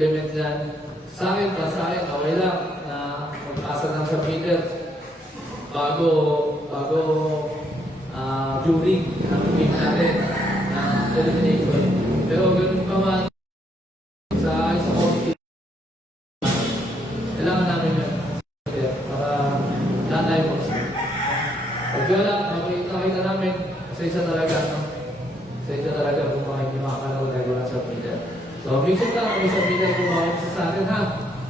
i-implement yan. Sa akin, okay lang na magpasa ng submitter bago during ang game natin na elimination. Pero ganun pa man, sa isang committee, kailangan namin yun. Para lahat tayo mag-split. Pag wala, nakita namin, isa talaga, no? Isa talaga kung bakit yung mga kanawag ay walang submitter. So, make sure lang kung may submitter kung bakit sa atin, ha?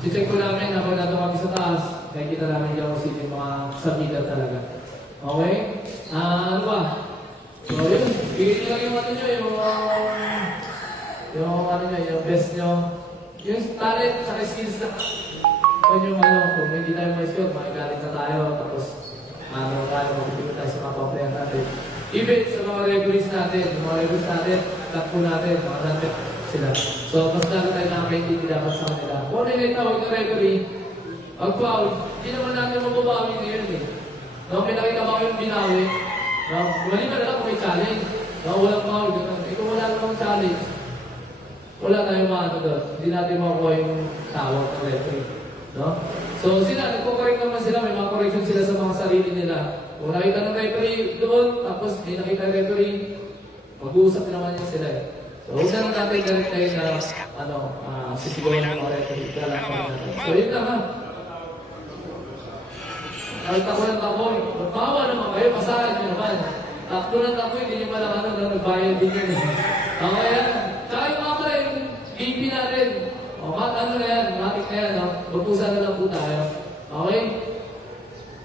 I-check ko namin na pag nato kami sa taas, nakikita namin yung mga submitter talaga. Okay? Ano ba? So, yun. Bigyan nyo lang yung ano nyo, yung best nyo. Yung talent sa skills na. Kung yung kung hindi tayo may skill, makigalit na tayo. Tapos, magpipigil tayo sa mga pa-player natin. Even sa mga referees natin, takpo natin, mga natin sila. So, basta na tayo nakakaintindi dapat sa kanila. Kung nilitawag ng referee, pag-foul, hindi naman natin mababawi ngayon eh. No, may nakita ba kayong binawi? No, mali ka na lang kung may challenge. No, walang foul. Kung wala namang challenge, wala tayong maano doon. Hindi natin makuha yung tawag ng referee. No? So sila, nagpo-correct naman sila. May mga correction sila sa mga sarili nila. Kung nakita ng referee doon, tapos hindi nakita ng referee, mag-uusap naman yan sila eh. So huwag na lang natin direct tayo na sisigawan ng mga referee. So yun lang ha. Kahit ako ng tapoy, magbawa naman kayo, pasahan nyo naman. Takto ng tapoy, hindi nyo malang nagbayad din yun. Okay yan. Tsaka yung mga pala, yung BP natin. O, ano na yan, matik na yan, no? Magpusa na lang po tayo. Okay?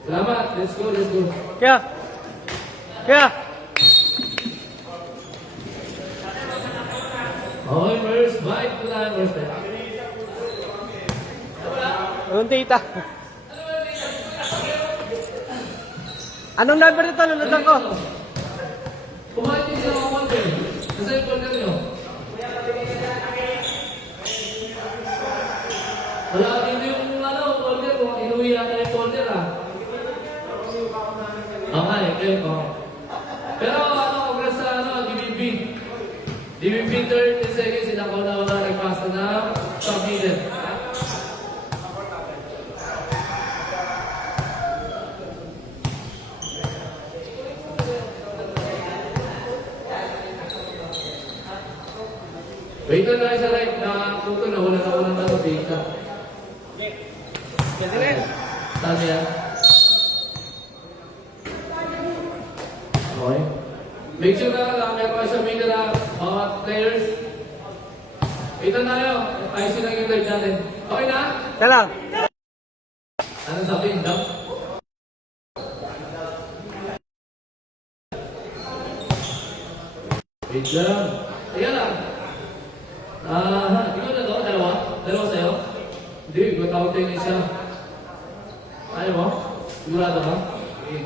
Salamat. Let's go. Kaya! Okay, first bite po tayo, first bite. Anong tita? Anong number ito? Nanonood ko? Kumain din sila mga folder. Nasa yung folder nyo? Wala din yung folder. Kung inuwi natin yung folder, ha? Okay. Pero congrats sa DBB. DBB 30 seconds, sila ko na nagpasa na submitted. Wait na tayo sa right na tuto na wala na sa data. Yan rin. Saan yan? Okay. Make sure na meron kayo sa meter na mga players. Wait na tayo. Ayusin lang yung live natin. Okay na? Lang. Anong sabihin? Dump? Wait lang. Ayan lang. Ikaw na to? Dalawa sa'yo? Hindi, matawag tayo na isa. Ayaw mo? Sigurado ka? Okay.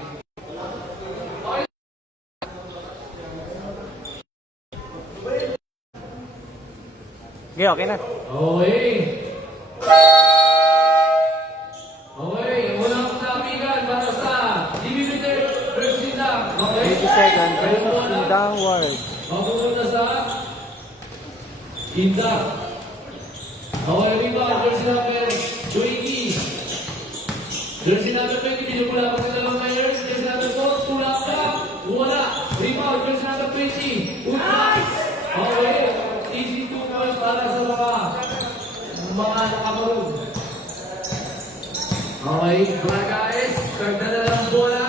Okay na. Okay, unang nabigan para sa DBB versus Sindang. 80 seconds. Versus Sindang World. Mapupunta sa Sindang. Okay, rebound. Jersey number 20. Jersey number 20. Pinupula pa sa dalawang players. Jersey number 4. Pula pa. Wala. Rebound. Jersey number 20. Okay. Easy 2 points para sa mga nakamarun. Okay. Mga guys. Kagda na lang bola.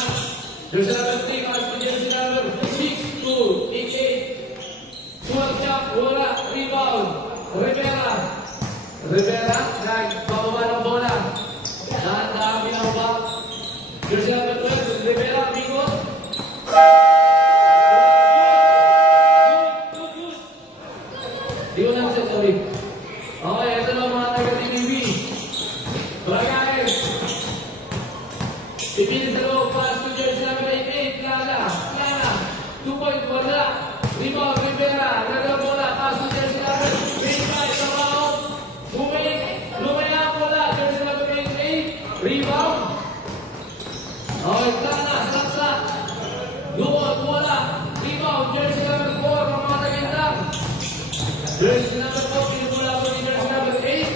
Jersey number 3. Kalas po jersey number 6. 2. 8. Suwag jump. Wala. Rebound. Rivera, bababa ng bola. Dahan-dahan binababa. Jersey number 12, Rivera, bingot. Di ko lang siya, sorry. Okay, ito na mga taga-TVB. Tara guys. Pipili sa loob, pass to jersey number 88, Clara. 2 point, wala. Rebound, Rivera, nagla bola, pass to jersey number 85, Sabaw. Lumaya ang bola, jersey number 88, rebound. Okay, Clara, saksak. Luot, bola, rebound, jersey number 4, mga taga-Sindang. Jersey number 4, pinipula po ni jersey number 8.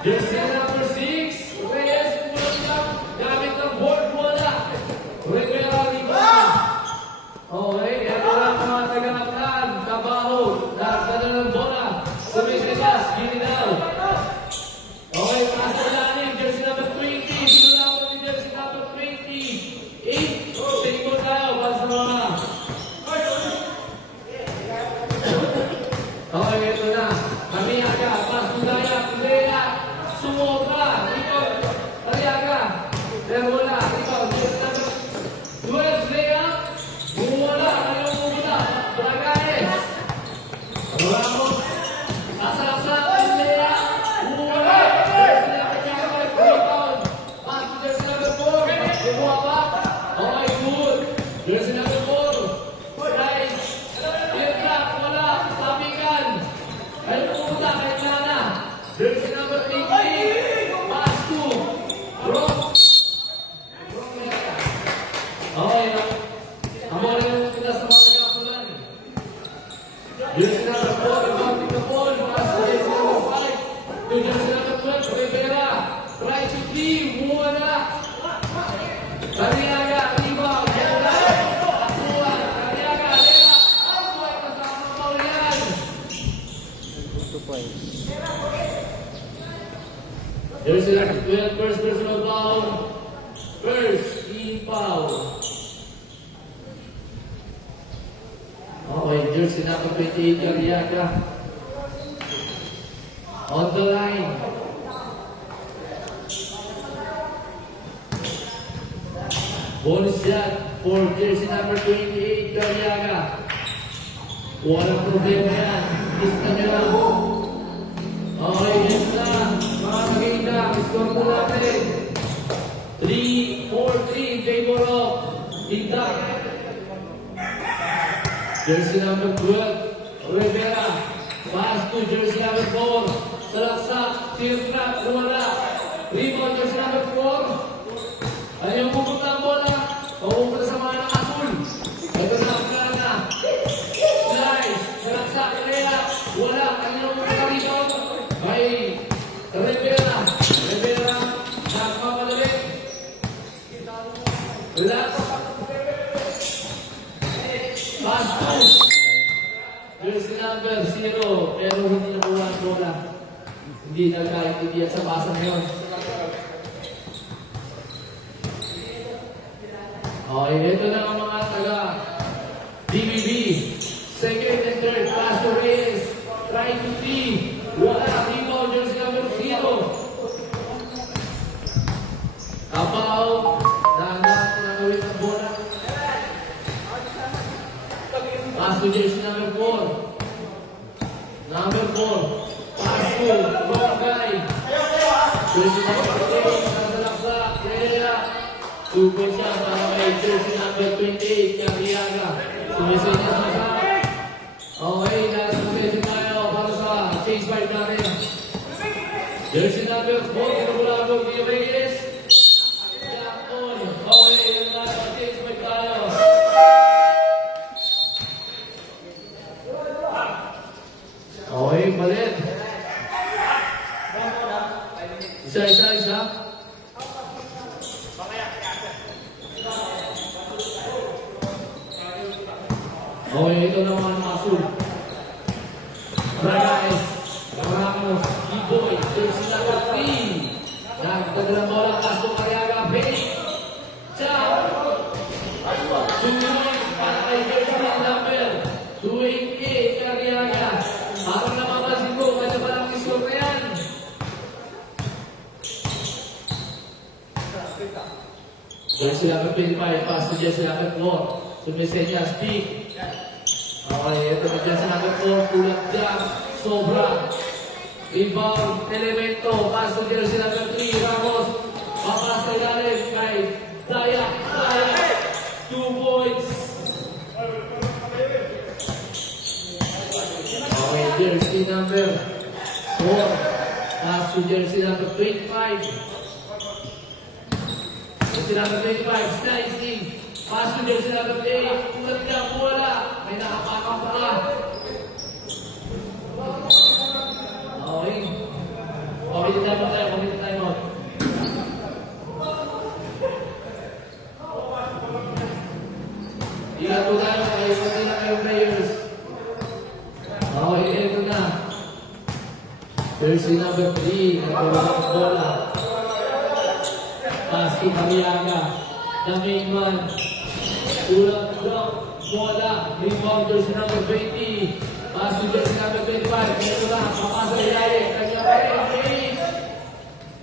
Jersey number 6, Reyes, pulang lang. Gamit ng board, wala. Rivera, Riva. Okay, ito lang ang mga taga-akan. Kabaho, nakakala ng bola. Sumisigas, Gininaw. Okay, pasa lalim, jersey number 20. Sulawang ni jersey number 28. Tingko tayo, pasa mga. Okay, ito na. Kami aga, Pasudaya, Pudela, Sumobra, ikaw, Ariaga, Terbola, ikaw, jersey number 12, Lea, Bumuala, ayaw muna, Bragaes, Ramos, Asa-asa, Lea, Bumuala, jersey number 5, rebound, pass to jersey number 4, Bumuala pa, okay, good, jersey number 4, strike, Tirtak, wala, tapikan, ayaw muna, kahit na, jersey number 18, pass to, Rock, okay, ang mga rin kita sa mga nagkakulan. Jersey number 4, rebounding the ball, pass to jersey number 5, to jersey number 12, Rivera, try to team, muna. Kariaga, rebound, Gela, Asuan, Kariaga, Lea, Asuan, kasama pa ulian. 2 points. Jersey number 12, first personal foul, first team foul. Okay, jersey number 28, Kariaga. On the line. Bonus shot for jersey number 28, Kariaga. Walang problema yan. Miss na nyo lang. Okay, yes na. Mga maganda, score po natin. 3-4-3, favor of Indak. Jersey number 12, Rivera. Pass to jersey number 4. Salaksak, Tirnak, wala. Rebound, jersey number 4. Ano yung pupunta ang bola? Papupunta sa mga nakasul. Ito na ang plana. Slice, salaksak, Rivera. Wala. Ano yung pupunta rebound? Ay, Rivera. Rivera, nagpapadali. Relax. Pass to jersey number 0, pero hindi nakuha ang bola. Hindi nagkaintindihan sa basa ngayon. Okay, ito na ang mga taga DBB. Second and third, pass to Reyes. Try to team. Wala, rebound, jersey number 0. Kapaw, dahan-dahan ko na gawin ang bola. Pass to jersey number 4. Number 4. Pass to Borgay. Jersey number 3. Nasalaksa. Kaya. 2 points yan para kay jersey number 28. Kariaga. Sumisid niya sa sa. Okay, nasa position tayo para sa chase fight natin. Jersey number 4. Kinabulabog ni Reyes. Jackson. Okay, yun tayo. Chase fight tayo. Okay, balit. Isa. Okay, ito naman ang asul. Bragaes, Ramos, Giboy, jersey number 3. Nagtagalang bola, Castro Cariaga, Penny. Ciao! Sumunod para kay jersey number 28, Cariaga. Parang namamansin ko, kanya pa lang iscore na yan. Jersey number 25, pass to jersey number 4. Sumisenya, speed. Okay, ito na jersey number 4, kulang dyan, sobra. Rebound, elemento, pass to jersey number 3, Ramos. Papas na ilalim kay Daya. 2 points. Okay, jersey number 4. Pass to jersey number 25. Jersey number 25, slicing. Pass to jersey number 8. Kulat ka, wala. May nakapakang pa. Okay. Okay, tayo Jersey number 3, nagkaroon ng bola. Pass to Mariaga. The main man. Kulang block. Bola. Rebound jersey number 20. Pass to jersey number 25. Ito na. Papasa ni Laye. Kanya pa rin.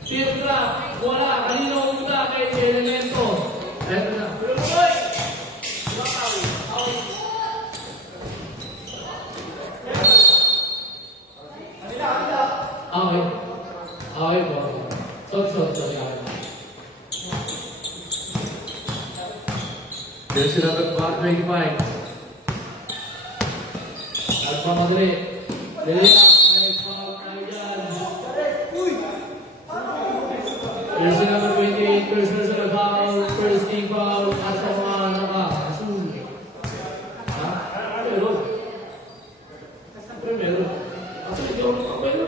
Shield na. Bola. Kanino umula kay Elemento. Ito na. Okay. Okay po. Sorry. Jersey number 25. Nagpamadali. Dali na. May foul tayo dyan. Jersey number 28. First personal foul. First team foul. At sa mga naka-asul. Ha? Meron. Siyempre meron. Kasi hindi ako meron.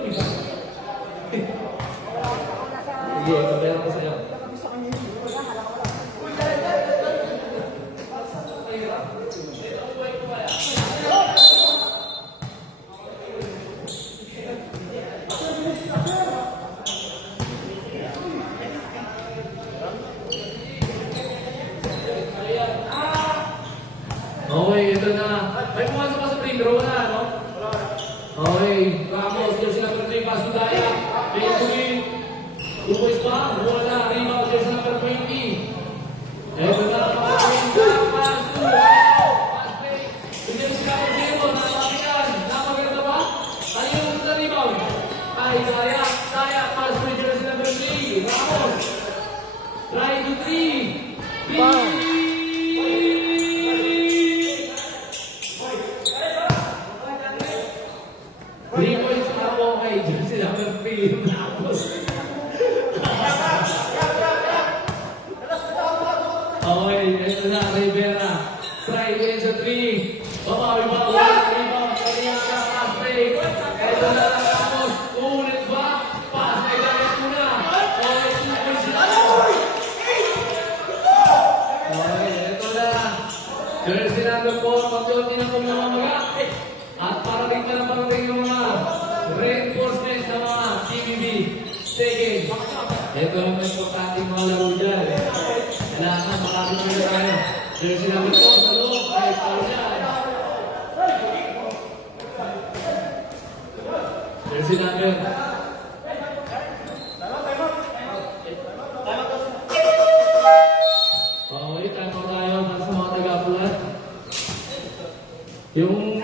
Sige, meron ko sa'yo. Okay, ito na. May pumasok pa sa free throw na, no? Okay, Ramos, jersey number 3, pass to Daya. Benjamin. 2 points pa. Bola, rebound, jersey number 20. Ito na, pass to pass break. Hindi mo sila mag-zero, nakakiyan. Napaganda ba? Tayo na rebound. Ay, Daya, pass break, jersey number 3. Ramos. Try to 3. 3 points na po kay jersey number 3. Tapos. Okay, ito na, Rivera. Try again sa 3. Babawi. Rebound. Kanina ka, pass break. Ito na, tapos. Ulit ba? Pass ay dahil muna. Okay, 2 points na. Okay, ito na. Jersey number 4. Pagkoti na kung namamaga. At parating yung mga reinforcement sa mga TVB. Second. Ito naman importante mga laro dyan. Kailangan makakita na tayo. Jersey number 4 sa loob. Ay, foul yan. Jersey number. Okay, time out tayo para sa mga taga-pulat. Yung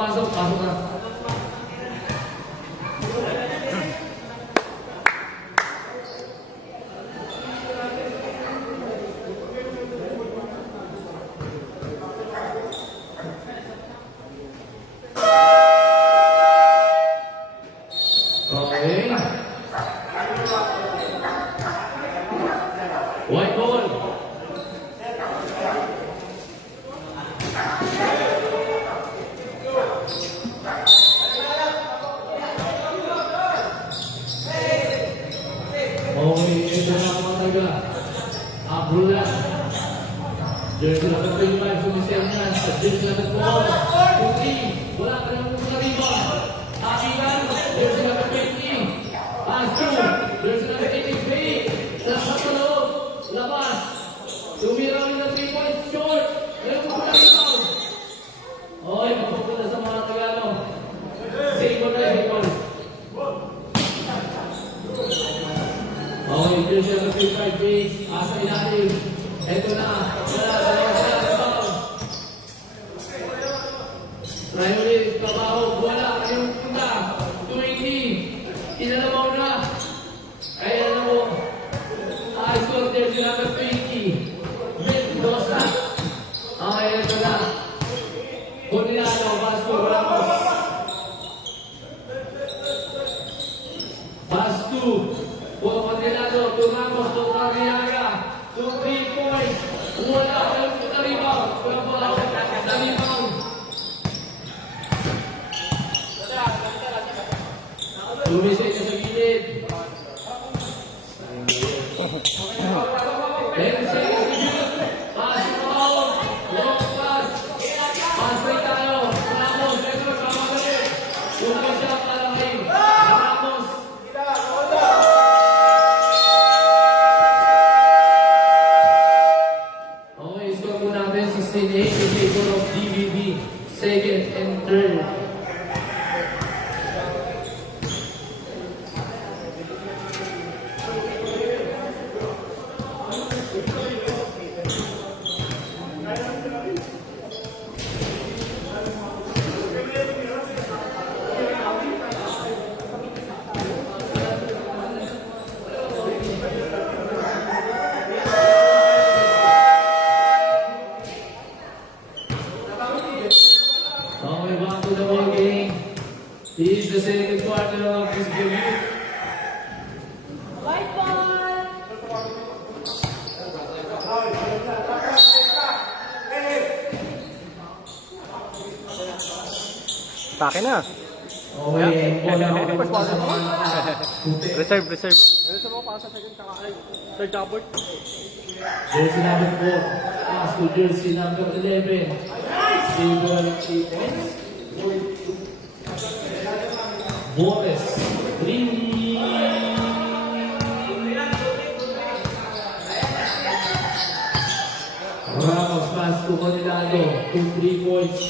pasok na. Okay. White ball. Okay, ito na mga taga. Abula. Jersey number 25, sumisel na. Jersey number 4. Puti. Wala ka naman mga rebound. Akigan. Jersey number 20. Pass through. Jersey number 83. Nasa sa loob. Labas. Tumira rin ng 3 points short. Ngayon mo na rebound. Okay, mapupunta sa mga Tagano. Save mo na rebound. Okay, jersey number 55 base. Asa ilalim. Ito na. Dalawa sila. Rebound. Try ulit. Trabaho. Wala. Ayun punta. 20. Inalabaw na. Kaya na mo. High score jersey number 20. Mendoza. Okay, ito na. Bonilano. Basto. Ramos. Basto. Buong Bonilano. Tumamos. Tumariaga. 2-3 points. Wala. Ayun punta rebound. Trabaho. Na rebound. Lumisay ka sa gilid. 10 seconds to shoot. Pass it out. Long pass. Pass break tayo. Ramos. Ito na. Tama ka rin. Umay siya. Palangin. Ramos. is the second quarter of this game. White ball! Pake na. Okay, bola ako sa mga puti. Reserve. Ano mo para sa second third cupboard? Jersey number 4. Pass to jersey number 11. Silver 8 points. Boris. 3. Ramos pass to Manilado. 2-3 points.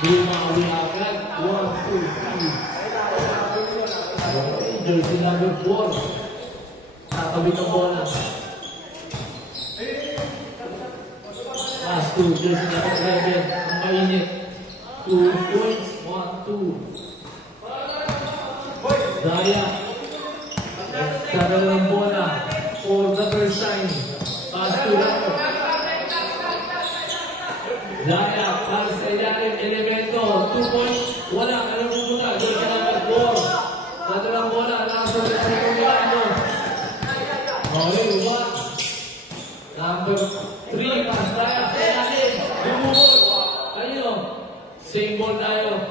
Bumawi agad. 1-2-3. Jersey number 4. Nakabit ang bola. Pass to jersey number 11. Ang mainit. 2 points. 1-2. Daya. Nagkaroon ng bola. For the first time. Pass to Ramos. Daya. Pass sa ilalim. Elemento. 2 points. Wala. Alam mo muna. Jersey number 4. Nadalang bola. Nasa sa Milano. Okay, uwa. Number 3, pass tayo sa ilalim. Bumubot. Kanino? Same ball tayo.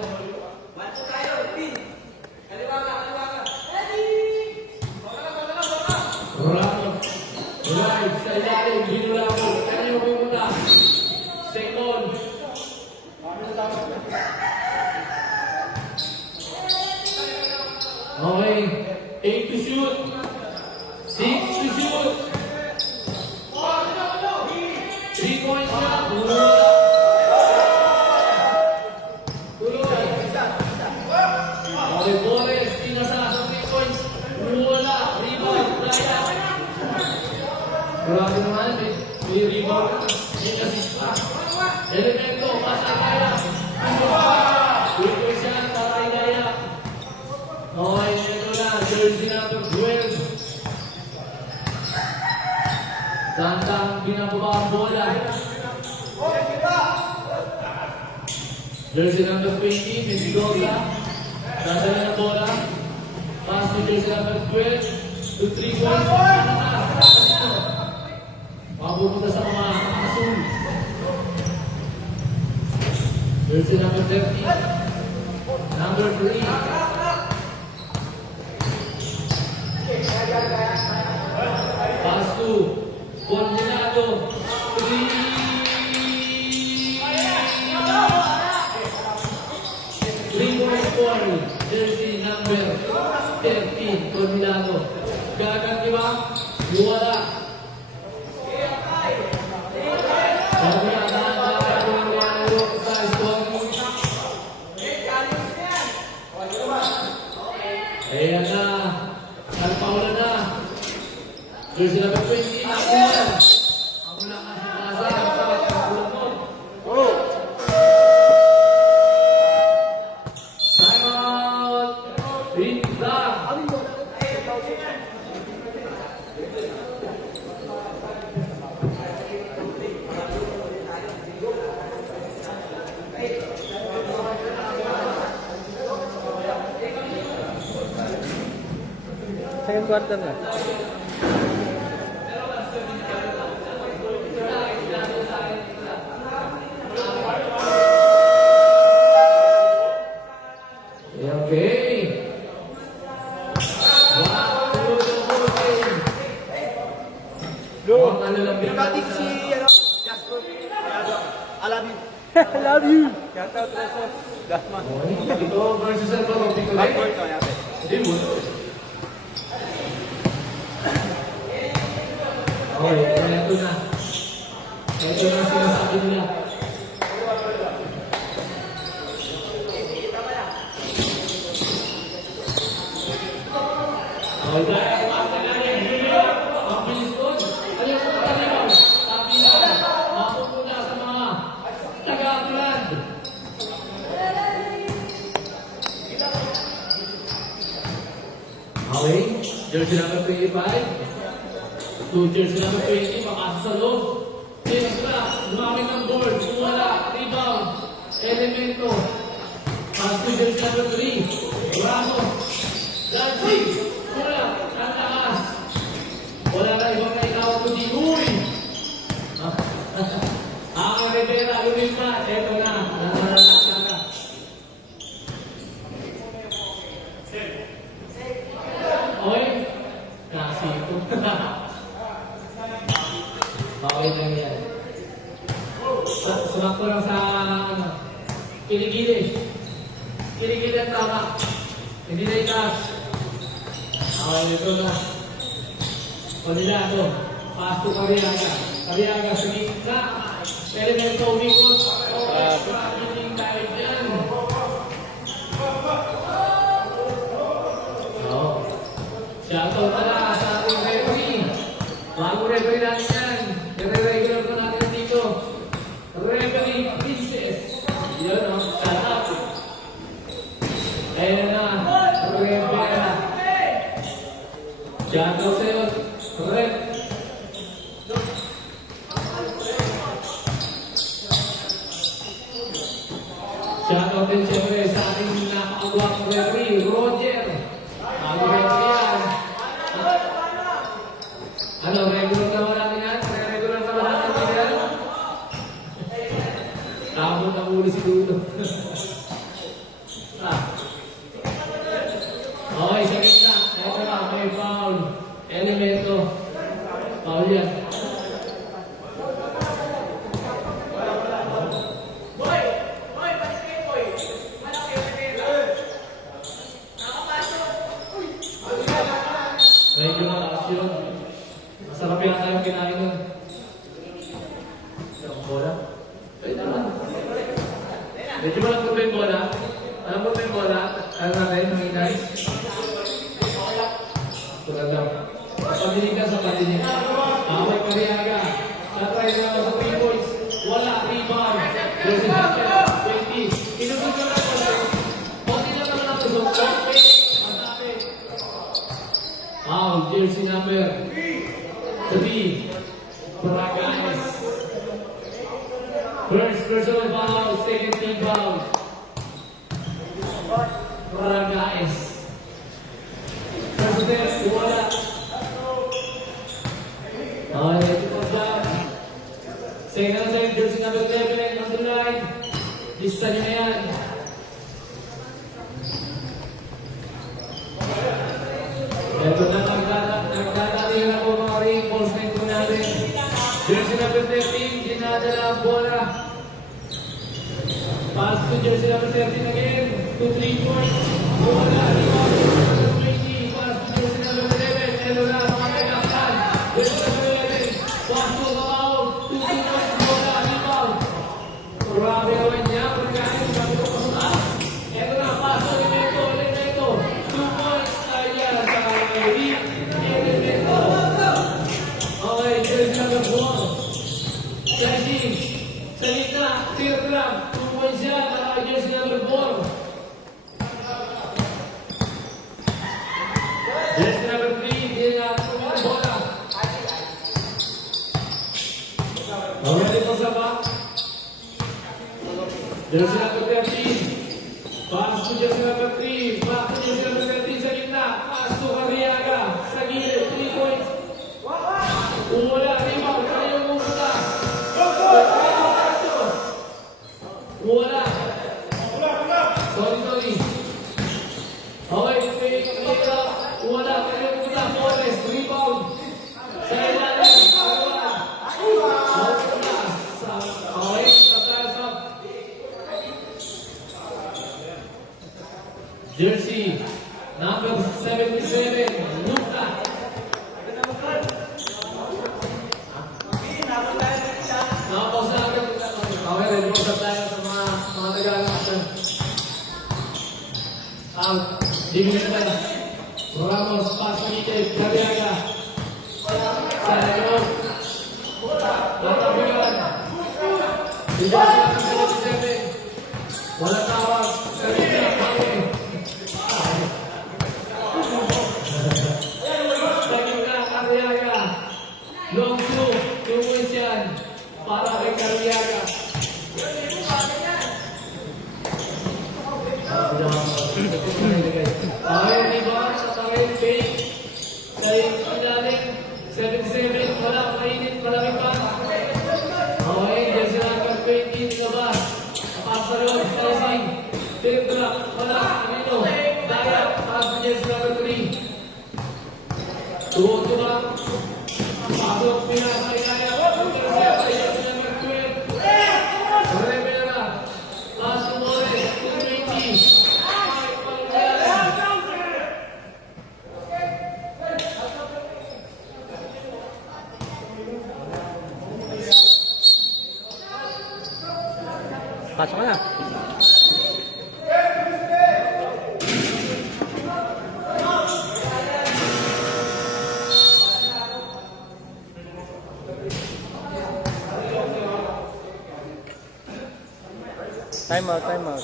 Bato tayo, Pin. Kaliwa ka. Ramos. Right, sa ilalim. Binulabo. Kanino pumunta? Same ball. Okay. 8 to shoot. 6 to shoot. 3 points na. Tuloy. Okay, Boris. Pinasa sa 3 points. Wala. Rebound. Daya. Grabe naman. May rebound. May assist pa. Elemento. Pasa kaya. 3 points yan. Patay kaya. Okay, ito na. Jersey number 12. Tantang binababa ang bola. Jersey number 20, Mendoza. Dadala ng bola. Pass to jersey number 12. To 3 points. Mapupunta sa mga asul. Jersey number 13. Number 3. Pass to Fornado. 3. 3-4. Jersey number 13. Fornado. Gagang iba. Wala. Sabi ang gagawin sa scoring. Ayan na. Nagpaula na. Jersey number 20. Nakuha. Ang wala ka si Plaza. Ang sakit ang kulong mo. Time out. Beat lang. Second quarter na. Okay. Wow, ang ano lang Pinabating si Jasper. I love you. I love you. Shout out Resos. Dasma. Ito versus Alvaro Picolé. Backward to, yate. Hindi mo. Okay, ito na. Ito na sinasabi nila. Okay, dahil ang mga kailangan nyo, ang bilis doon. Ayaw ko matalimaw. Tapi na, mapupunta sa mga taga-Atlan. Okay, jersey number 25. To jersey number 20, papasok sa loob. Sila, lumamit ng board, wala, rebound, elemento. Pass to jersey number 3. Kiligili. Kiligili ang tama. Hindi na itaas. Ito na. Panilado. Pass to Cariaga. Cariaga sa gitna. Elemento umikot. Hindi tayo dyan. Shoutout na lang sa ating referee. Bagong referee natin yan. Nire-regular ko natin dito. Referee Princess. Yun o. Shoutout. Ayan na. Referee na. Shoutout sa'yo. Rep. Shoutout din siyempre sa ating napakagwapong referee, Roger. Bagong referee yan. Ano, regular naman natin yan? Regular naman natin yan? Tamot ang ulo si Dudo. Okay, sa gitna. Ito na, may foul. Elemento. Foul yan. Medyo malakas yun. Masarap yan tayong kinain nun. Ang bola? Ay, naman. Medyo malambot ba yung bola? Malambot ba yung bola? Ano natin, manginay? Tulad lang. Padinig ka sa padinig. Away Cariaga. Tatry na sa 3 points. Wala, rebound. Joseph Hatcher, 20. Inusog ka lang po. Konti lang naman ang usog. Masabi. Foul, jersey number 3. Braganes. First personal foul, second team foul. Braganes. President, wala. Okay, ito po siya. Second time, jersey number 11, on the line. Lista niyo na yan. Ito na nagdadali na po mga reinforcement po natin. Jersey number 13, dinadala ang bola. Pass to jersey number 13 again. 2-3 points. Bola, rebound. Number 20, pass to jersey number 11. Ito na, mga tagaktan. Jersey number 11. Pass to Kamao. 2-2 points. Bola, rebound. Grabe naman niya. Pagkain, sabi ko pa sa taas. Ito na, pass to Elemento. 2 points. Ayan, sa Elemento. Okay, jersey number 4. Jersey. Sa gitna, third round. 2 points yan. Jersey number 4. Jersey number 3. Hindi na tumingin ang bola. Ready po sa back. Jersey number 13. Pass to jersey number 3. Back to jersey number 13 sa gitna. Pass to Cariaga. Sa gilid. 3 points. Wala. Rebound. Kaya yung umuta. Wala. Sorry. Okay, wala. Kaya yung umuta. Forres. Rebound. Sa ilalim. Okay, tataas up. Jersey number 77, Luka. Nakapausa agad. Okay, ready po tayo sa mga nag-aakasan. Out. Division na. Ramos, pass dito. Cariaga. Sa loob. Matabigan. Jersey number 77. Wala tawag. Sa gitna. Cariaga. Long through. 2 points yan. Para kay Cariaga. Okay, rebound. Okay, fake. Sa ilalim. 77. Wala. Mainit. Malaki pa. Okay, jersey number 20. Labas. Pasalon. Slicing. Tip drop. Wala. Amino. Daya. Pass jersey number 3. Tuwa ba? Pasok pinakaligaya. Jersey number 12. Rivera. Pass to Morris. Pasok ka na. Time out, time out.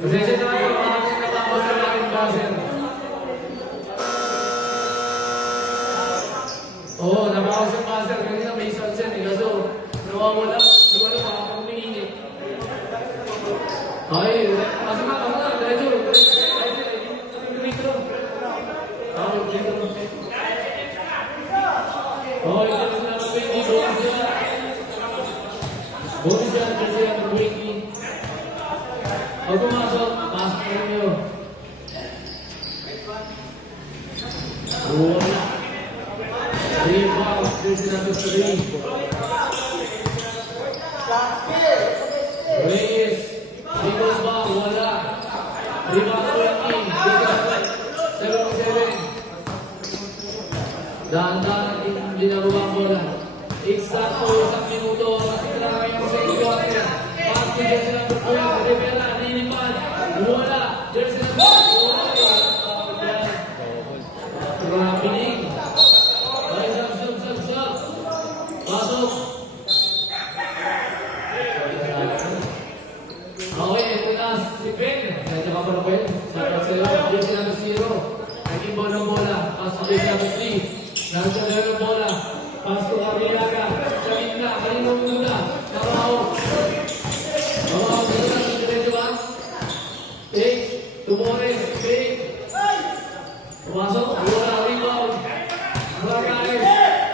Pasensya na kayo, nakakasama sa aking buzzer. Oo, nabawas yung buzzer. Kanina may sunset eh. Kaso, nawawala. Hindi ko alam, makakapag minit. Okay, kasi nga, ako na. Diretso. Dito. Dito. Okay, ito na naman 20. Bonus yan. Bonus yan. Kasi yan, 20. Pag pumasok, pasok na ninyo. Wala. Rebound, jersey number 3. Reyes, Rebound ba? Wala. Rebound 20, jersey number 77. Dahan-dahan ang ginagawa ang bola. Eksakto, isang minuto. Nakita na ngayong second quarter. Pass to jersey number 4. Rivera, nilipad. Wala. Jersey number 4. Happening. Ay, sab. Pasok. Okay, ito na si Ben. Nandiyan ka pa na Ben. Sapat sa'yo. Jersey number 0. Naging bola. Pass to jersey number 3. Nandiyan na yung bola. Pass to Gabrielaga. Sa gitna. Kanina muna. Nakaw. Dito na. Diretso ba? Take. Tumores. Take. Pumasok. Wala. Rebound. Morales.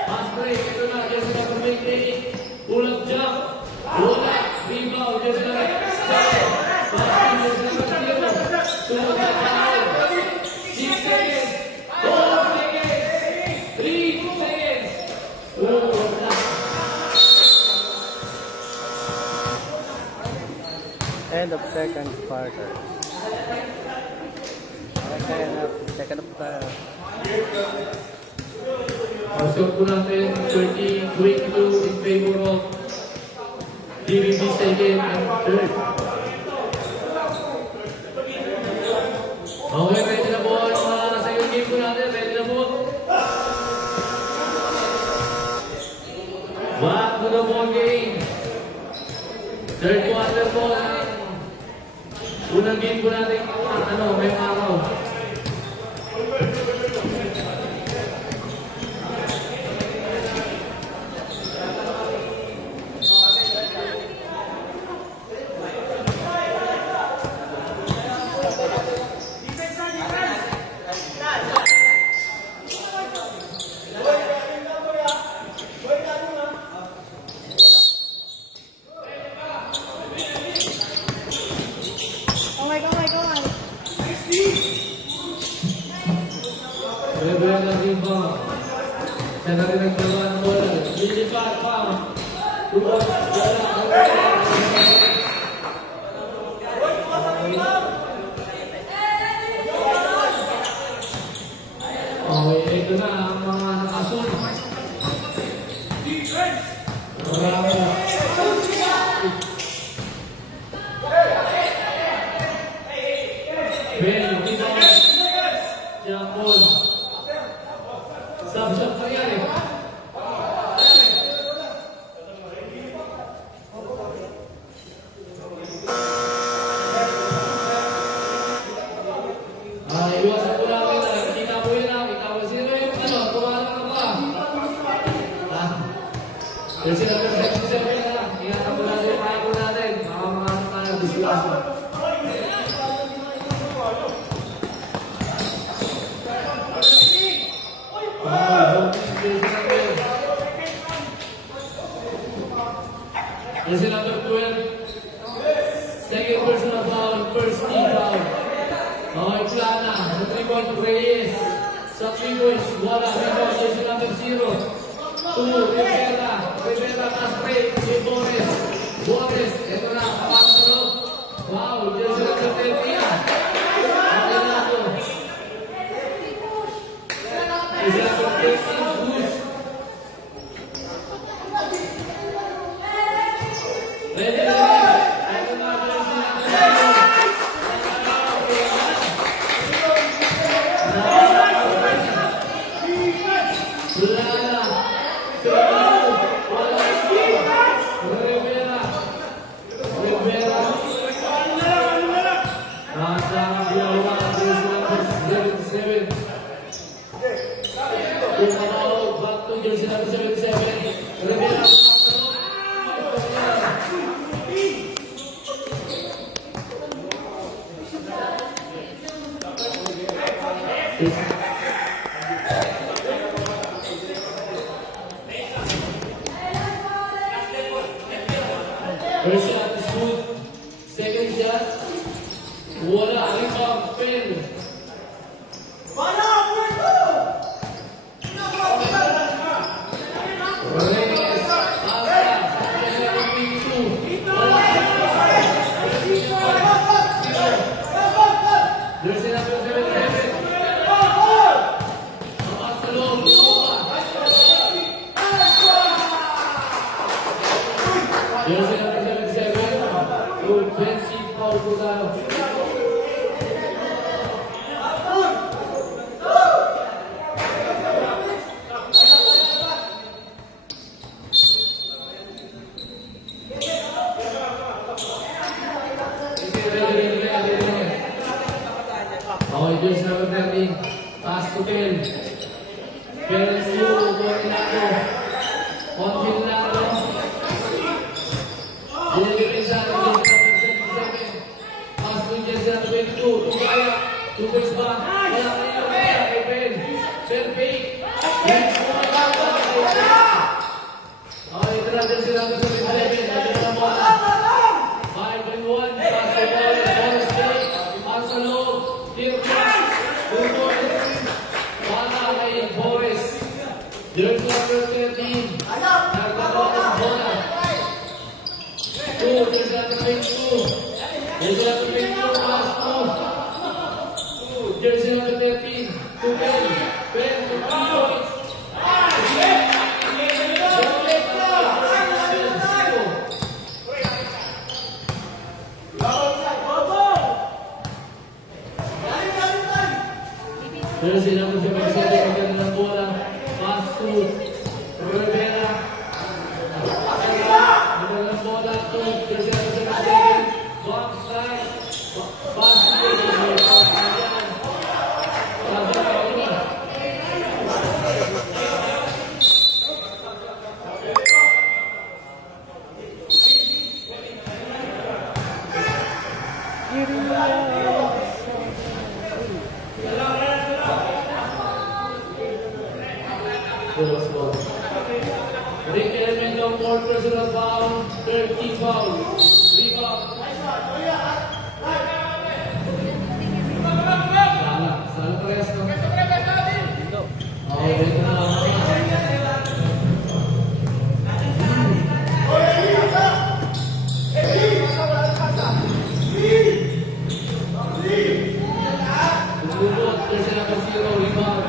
Pass break. Ito na. Jersey number 28. Pull-up jump. Wala. Rebound. Jersey number 7. Pass to jersey number 0. Tulog na tayo. 6 seconds. 4 seconds. 3 seconds. Wala. End of second quarter. Second up tayo. Pasok po natin 30-22 in favor of DBB second and third. Okay, ready na po ang mga second game po natin. Ready na po. Back to the ball game. Third quarter po. Unang game po natin. May araw. Bebe na rin ba? Siya na rin nagdala ng bola. Lilipat pa. Tuwa. Okay, ito na ang mga nakasun. Marami. Ben, dito. Siapon. Sab-sab pa yan eh. Iwasan ko lang kita. Kita mo yun ah. Kita mo. Sino yung kumala ka pa? Yung sila ka 77 na. Ingatan mo natin yung kaya ko natin. Mga tayo. Discuss. Jersey number 12. Second personal foul, first team foul. Okay, Plana. Sa 3-point Reyes. Sa 3 points, wala. Rebound, jersey number 0. 2, Rivera. Rivera, pass break. Borges. Borges. Ito na, pass through. Wow, jersey number 13. Okay na ako. Jersey number 13, push. Ready, ready. Ito na, jersey number 7. First shot is good. Second shot, wala. Rebound, fail. Reyes, Asa, Santiago, Pinto. Wala. Jersey number 77. Papas sa loob, Luma. Jersey number 77. Offensive foul po tayo. Okay, jersey number 13. Pass to Kel. Kel to Coronado. Confinado. Jersey number 77. Pass to jersey number 22. Tugaya. Tugay ba? Wala kayo. Open. Survey. Okay, tara jersey number 77. Nandito na mo. 5-1. Pass to Kel. Bonus day. Pass sa loob. Tiro ka. Bala kay Boris. Jersey number 13. Nagkaroon ng bola. 2, jersey number 22. Jersey number 22, pass to. Jersey number 13. To Ben. Ben to 3 points. Jersey number 77, maganda ng bola. Pass to Rivera. Maganda ng bola to jersey number 77. Box side. Pass to jersey number 77. Pass to Paula. Close ball. Rick Elemento, 4 personal foul, 30 foul. Rebound. Sala parehas no? Okay, ito na. Bubot, jersey number 0, rebound.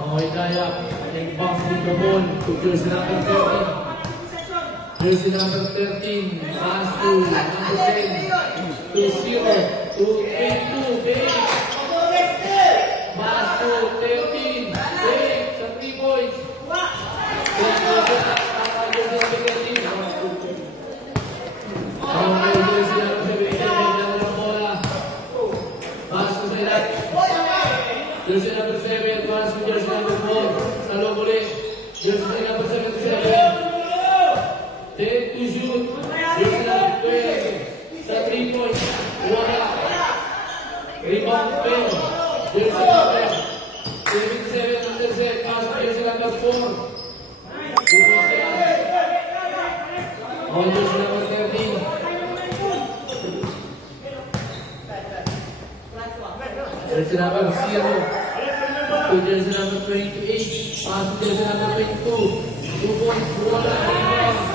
Okay, kaya nag-bump with the ball to jersey number 13. Jersey number 13, pass to number 10, to 0, to 22, big. Pass to 13, big, sa 3 points. Okay, jersey number 17, dala ng bola. Pass to sila. Jersey number 7, pass to jersey number 4. Sa loob ulit. Jersey number 77. Take to shoot. Jersey number 12. Sa 3 points. Wala. Rebound fail. Jersey number 77 under set. Pass to jersey number 4. 2 points yan. Okay, jersey number 13. Jersey number 0. To jersey number 28. Pass to jersey number 22. 2 points. Wala. Rebound.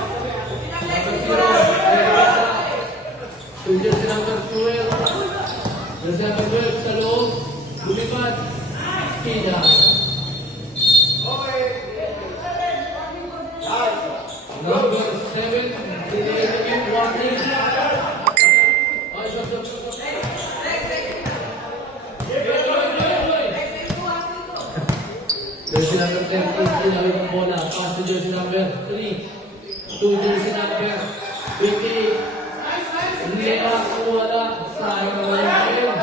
Number 7, game warning. Oh, shot. Jersey number 10, tinawid ang bola. Pass to jersey number 3. To jersey number 20. Hindi na wala. Sayang na wala yung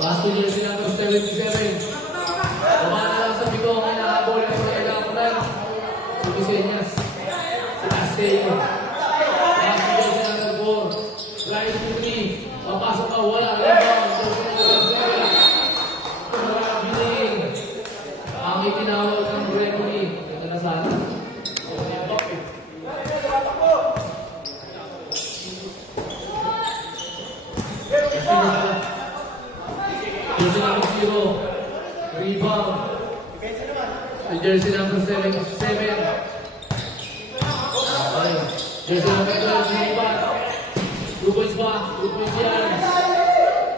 pass to jersey number 77. Kumana lang sa bigo. May nakahabol na sa kailangan. Si Viseñas. Si Castelo. Pass to jersey number 4. Right to 3. Papasok pa. Wala. Rebound. Jersey number 7. Biling. Ang itinawag ng referee. Ito na sana. Jersey number 0. Rebound. Jersey number 7. Okay. Jersey number 12. Rebound. 2 points ba? 2 points yan.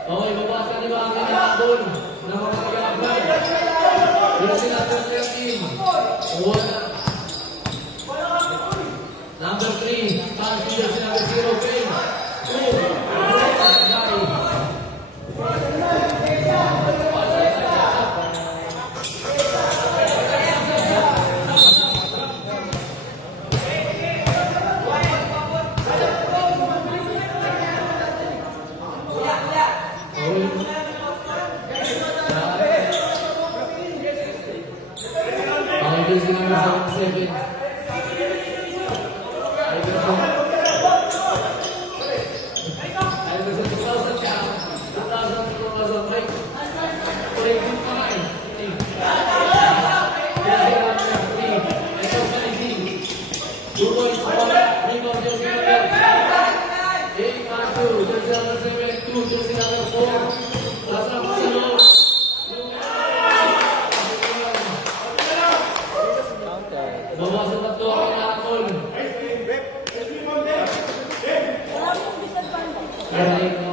Okay, mabawasan niyo ba ang kanyang ng mga kagabay? Jersey number 13. Wala. Number 3. Pass to jersey number 0. Pin. 2. Jersey number 7. Bawasan na to ang nakakol. Aray mo.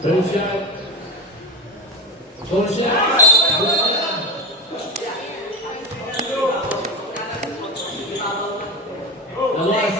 Third shot. Fourth shot. Lawas.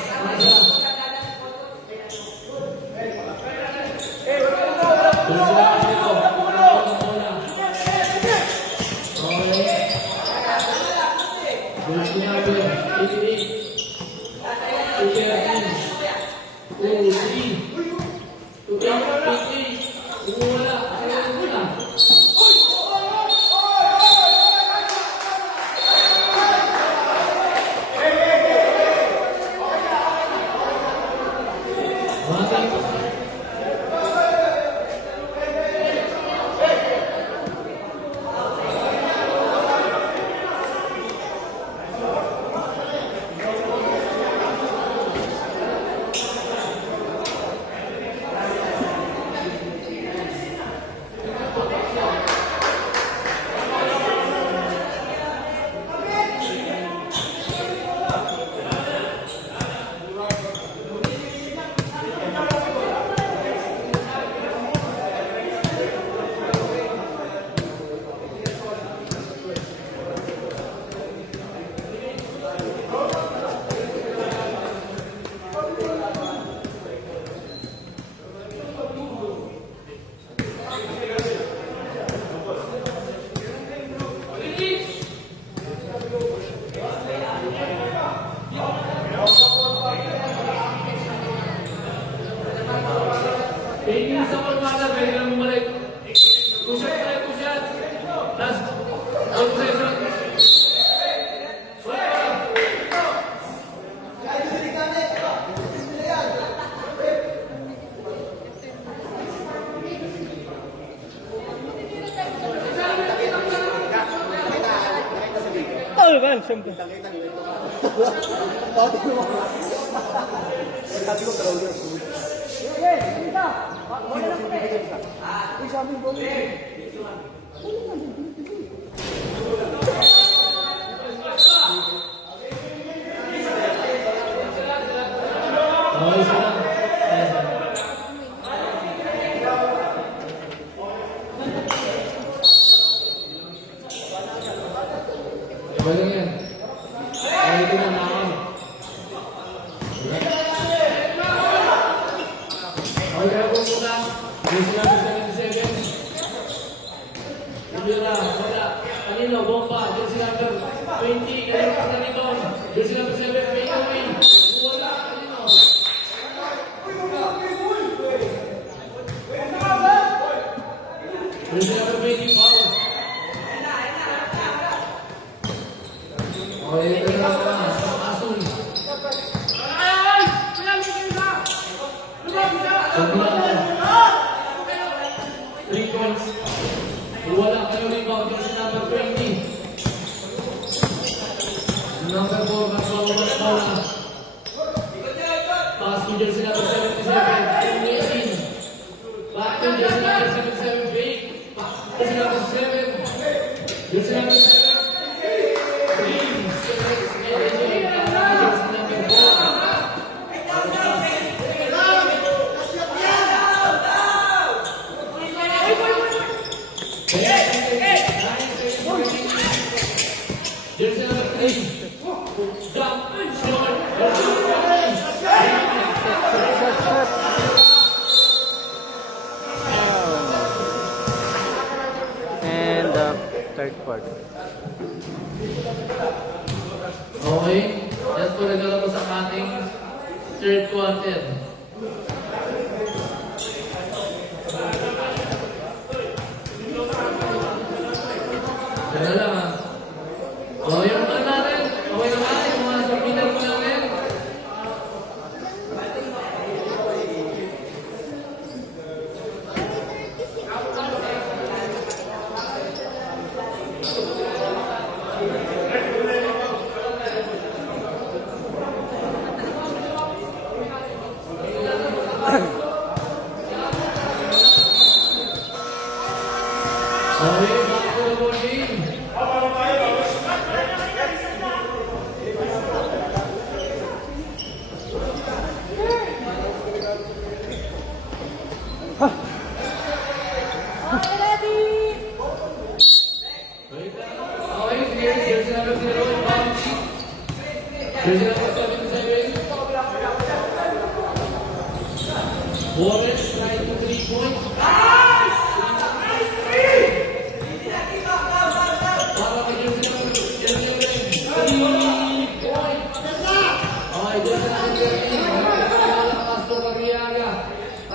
Tingin sa pagmana, pwede lang bumalik. Push-up tayo, push-up. Last. Push-up. Oh, man, siyempre. Okay, sila. Okay lang yan. Okay, ito na naman. Okay, kaya po muna. Jersey number 77. Hindi na, wala. Kanino, bomba. Jersey number 20. Kanino pa kanino. Jersey number 7, may away. Wala, kanino. Jersey number 20, foul. Okay, ito na naman. Asun. Pagbulan. 3 points. Wala kayo rebound yung si number 20. Number 4, Masbawa na bola. Pass to jersey number 77, 18. Back to jersey number 77, Bake. Jersey number 7. Jersey number 7. Green. Jersey number 4. Jersey number 3. Jump. Short. And third quarter. Okay. Yan po naglalaro sa ating third quarter. Yan lang ha. O, yung mga natin. Okay naman. Yung mga sabinan ko namin. Okay, back to the ball game. Wait lang. Okay, sige. Jersey number 0, Bouncy. Jersey number 77. Wallace, try to 3-point. Para kay jersey number 3-point. Okay, jersey number 13. Wala Pastor Arriaga.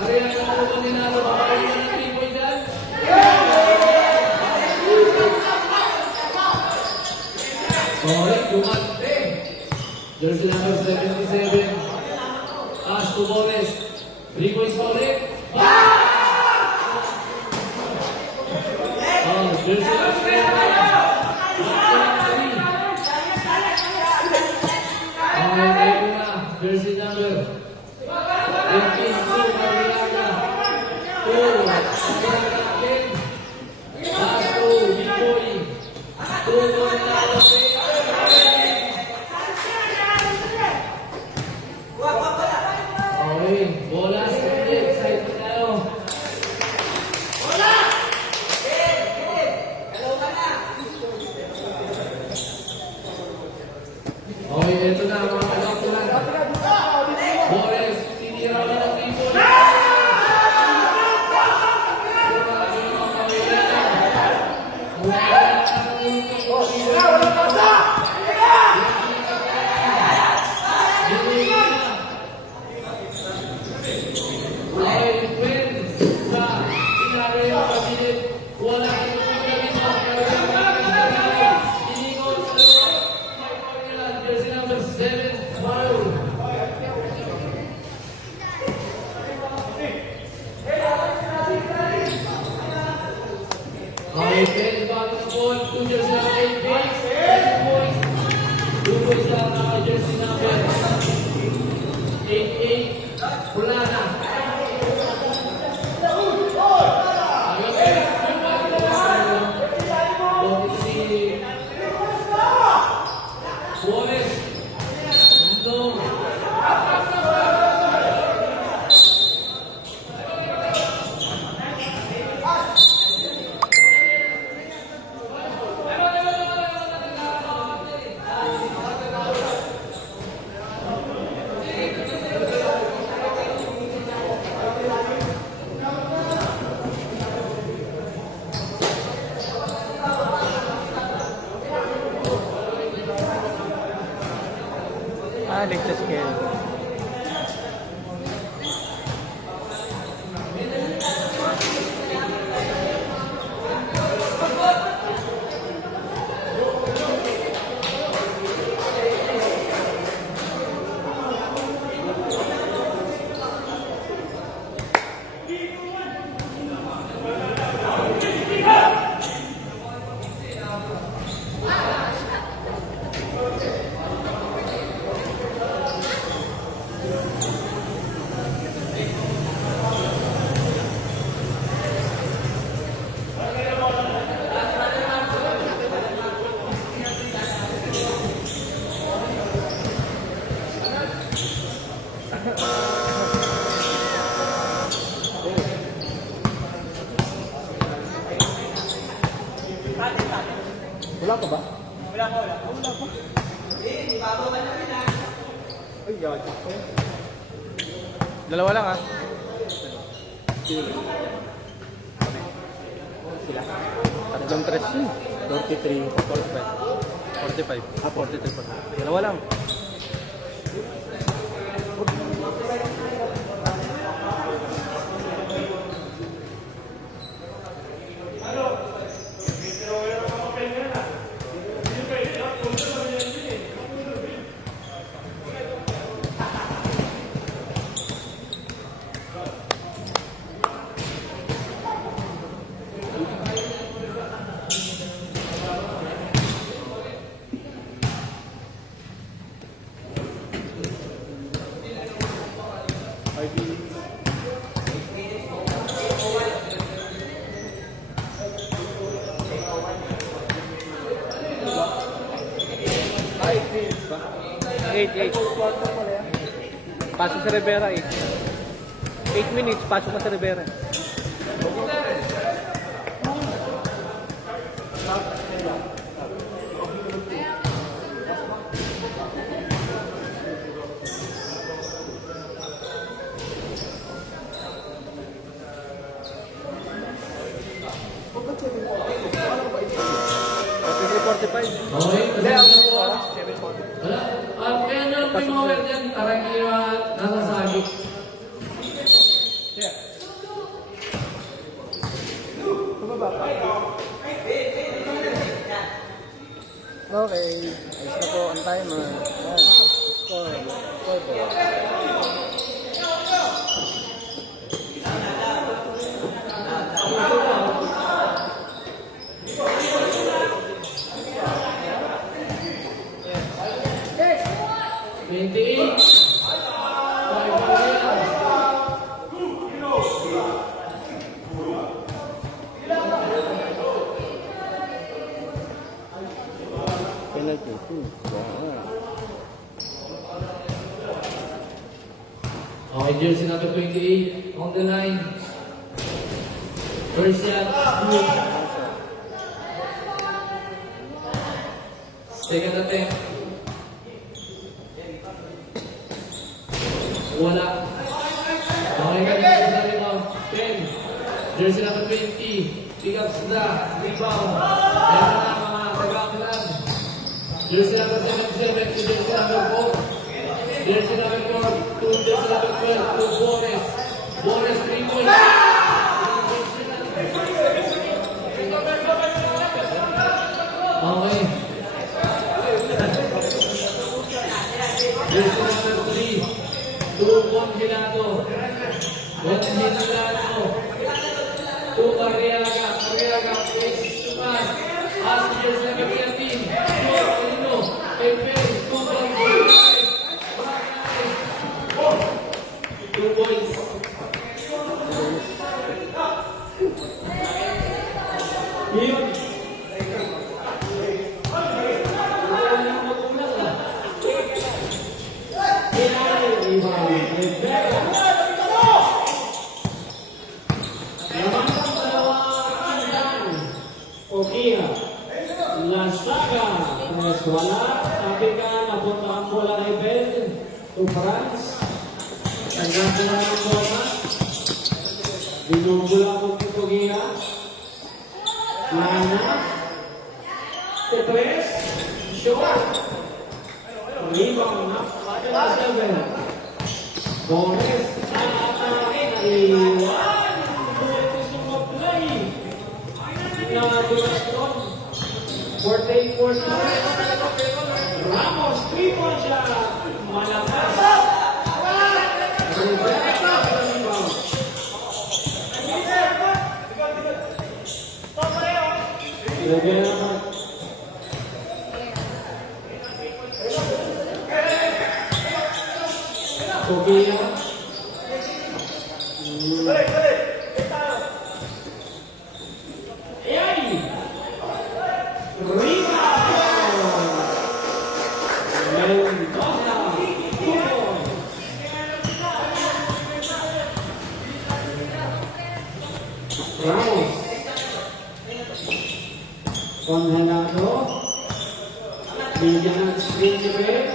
Arriaga na po ninalo. Makakain na ng 3-point dyan. Okay, Dumante. Jersey number 77. Pass to Boles. 3 points pa ulit. Jersey number 7. Okay, tayo ko na. Jersey number 15. 2, Mariaga. 2, Mariaga again. Pass to Bicoy. 2 points na ulit. Okay, bola sa ulit. Side na tayo. Okay, ito na mga kalaktulan. Boris, tinira ulit ang triple. Okay, Fred, back to the ball. 2 jersey number 8 points. 10 points. 2 points lang jersey number 8-8. Wala na. Suarez. No. Lecture scale. Wala pa ba? Wala pa. Ay, yun. Dalawa lang ah. Sila. Tatlong tres yun. 43, 45. 45. 43 pa. Dalawa lang. Eight. Pasok sa Rivera, 8. 8 minutes, pasok na sa Rivera. Okay, Hindi, ang oras, 7:40. wala. Kaya na may mga word yan, parang nasasagi. Okay, ayos na po ang timer. Score. Penalty. Okay, jersey number 28 on the line. First shot, blue. Second attempt. Wala. Okay, kanina sabi mo, 10. Jersey number 20. Pick up the rebound. Meron na mga taga-anglan. Jersey number 77 to jersey number 4. Jersey number 4 to jersey number 12 to Boris. Boris 3 points. Okay. Jersey number 3 to Juan Hilado. Juan Hilado to Arriaga. Arriaga plays to pass. Pass to jersey number 13. Polino. Pepe. 2 points. Yun. Okira, Lasaga, Venezuela, Africa, napunta ang bola kay Ben to France. Hanggang sila ng bola. Binubula ko kay Okira. Lana, Tepres, shot. Rebound na. Seven. Gomez. Ang atake. Naiwan. Gusto mag-play. Na direksyon. 48-49. Ramos. 3-point shot. Malakas. Rivera. Rebound. Rivera. Sofia. Ay! Rebound! Mendoza. 2 points. Ramos. Congelado. Bigyan ng screen si Ben.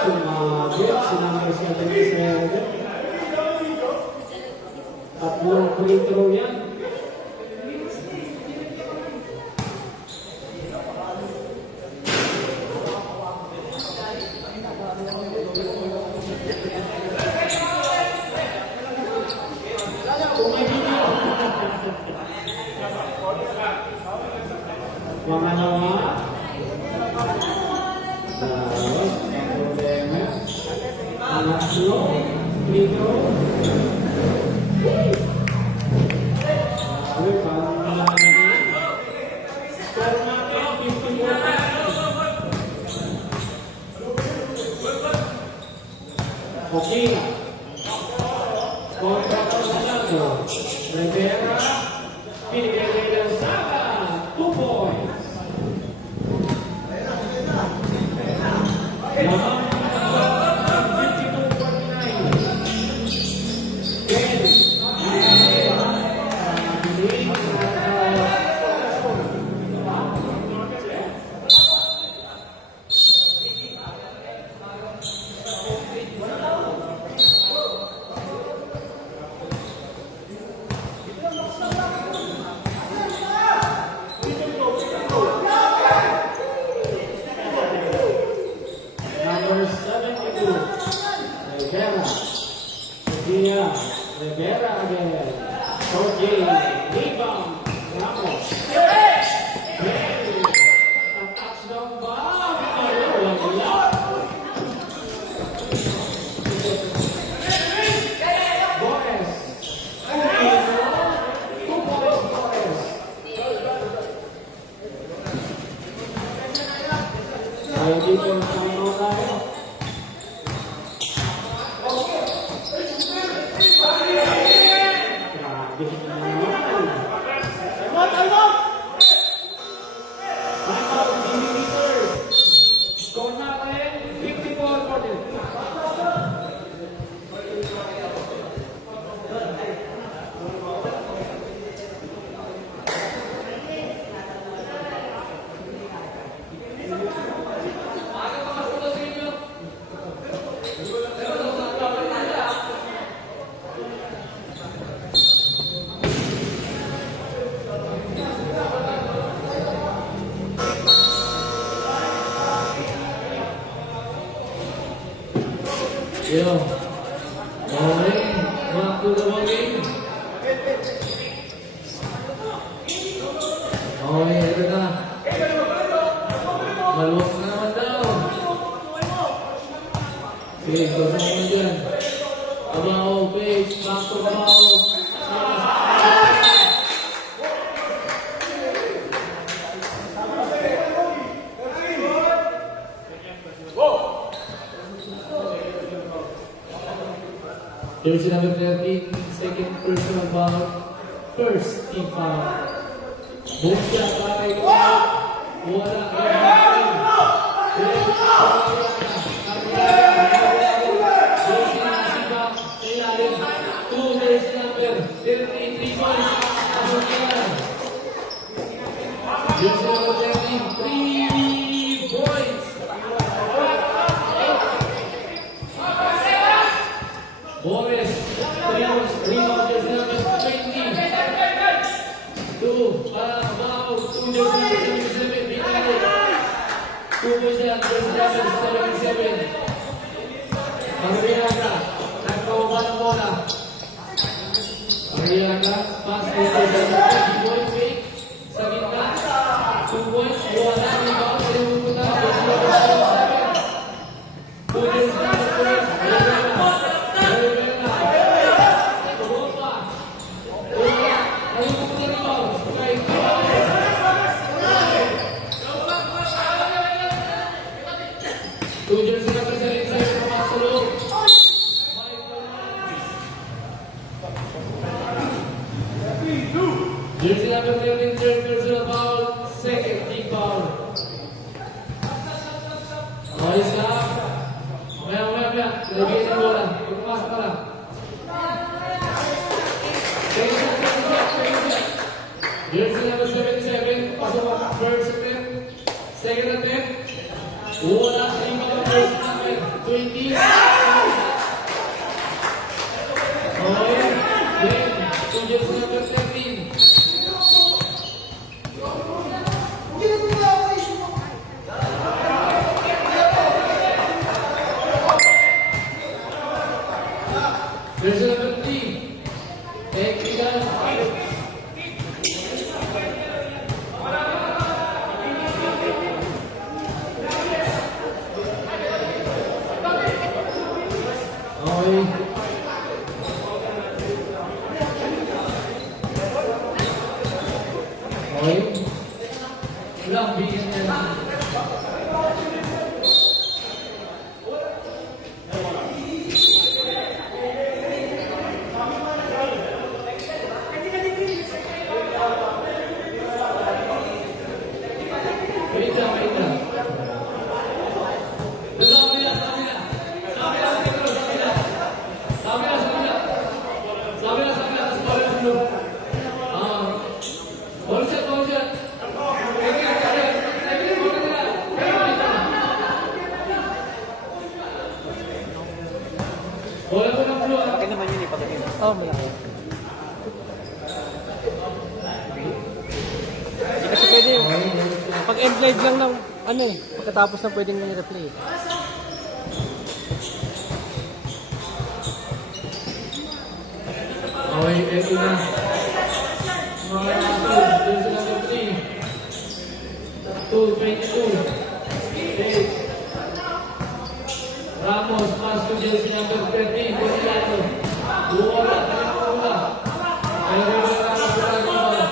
Sumagit si number 77. Tatlong free throw yan. Pangalawa. Tapos, ang problema. Pangatlo. Free throw. Sabi, parang malaki. Score natin, 54. Okay na. Kontra Congelado. Rivera. Pinigay ng Saka. 2 points. Number 72, Rivera. Rivera. Rivera again. Jorge. Rebound. Ramos. Hey! A touchdown ba? Wala. Boris. 2 points, Boris. Ay, dito yung timeout tayo. Grabe naman. Timeout, Jimmy. Score natin, 54-40. Yo. Okay. Back to the ball game. Okay, ito na. Maluwag na naman daw. Sige, gusto mo dyan. Abao, Page, back to Abao. Jersey number 13, second personal foul, first team foul. Boom shot para kay Kuya. Wala kay Jersey nasiba, ilalim. 2 jersey number 13, 3 points. Jersey number 13, 3 points. Boris, rebound, jersey number 20. 2, Abao, 2 Cariaga, pass to number 20, ball fake, sa gitna, 2 points, wala, rebound, pwede pupunta, jersey number 7. 2 jersey number 12, Rivera, Europa, Una, ano pupunta rebound, kay Two jersey number 7, pumasok sa loob. Jersey number 13, third personal foul, second team foul. Ayos ka. Maya. Lagay ng bola. Pagpumasok ka lang. Jersey number 77, pasok ang first attempt, second attempt. Wala sa ibang first attempt, 20. Okay. Then, two jersey number 13. Jersey number 3. Technical. Okay. Okay. Wala, bigyan niya lang. Wait lang. Sabi na. Tapos balik sa loob. Ball shot. Bola ko ng blue. Akin naman yun, ipatakin. Oo, malaki. Hindi kasi pwede. Pag end live lang ng ano eh. Pagkatapos na pwedeng yung replay. Okay, eto na. Mga natin, jersey number 3. 2-22. 8. Ramos, pass to jersey number 13. Posilano. Buwala. Pero Rivera na sa bola.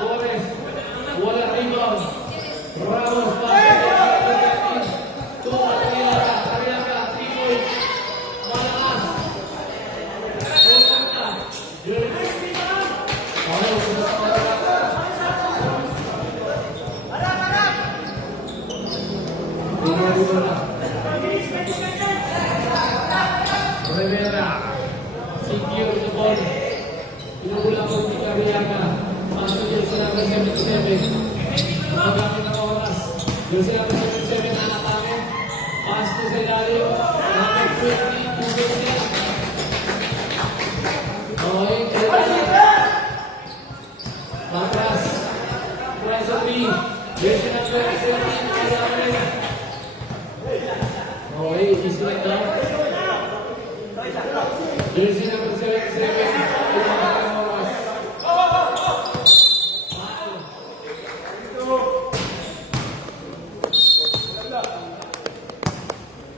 Gomez. Wala rebound. Ramos, pass to Cariaga, 3 points. Malakas. Rivera, secure the ball. Pinubula po ni Cariaga. Pass to jersey number 77. Magamit ng oras. Jersey number 77, anatake. Pass to Celario. Number 20, Pugosia. Okay, Celario. Patras. Press of B. Jersey number 17, Celario. Okay, disconnect down. Jersey number 77, pinabalik ng oras.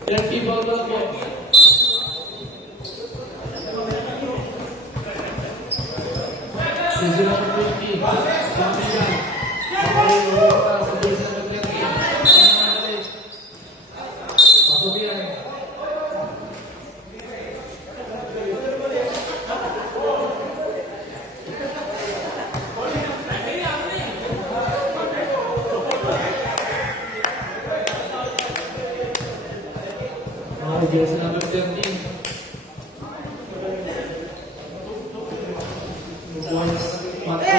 Dirty ball po. Jersey number 20, Damian. Okay, sa jersey number 30. Pasok yan. Jersey number 13. Points, Matko.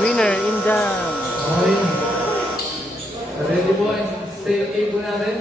Winner in the... Okay. Ready boys? Stay table natin.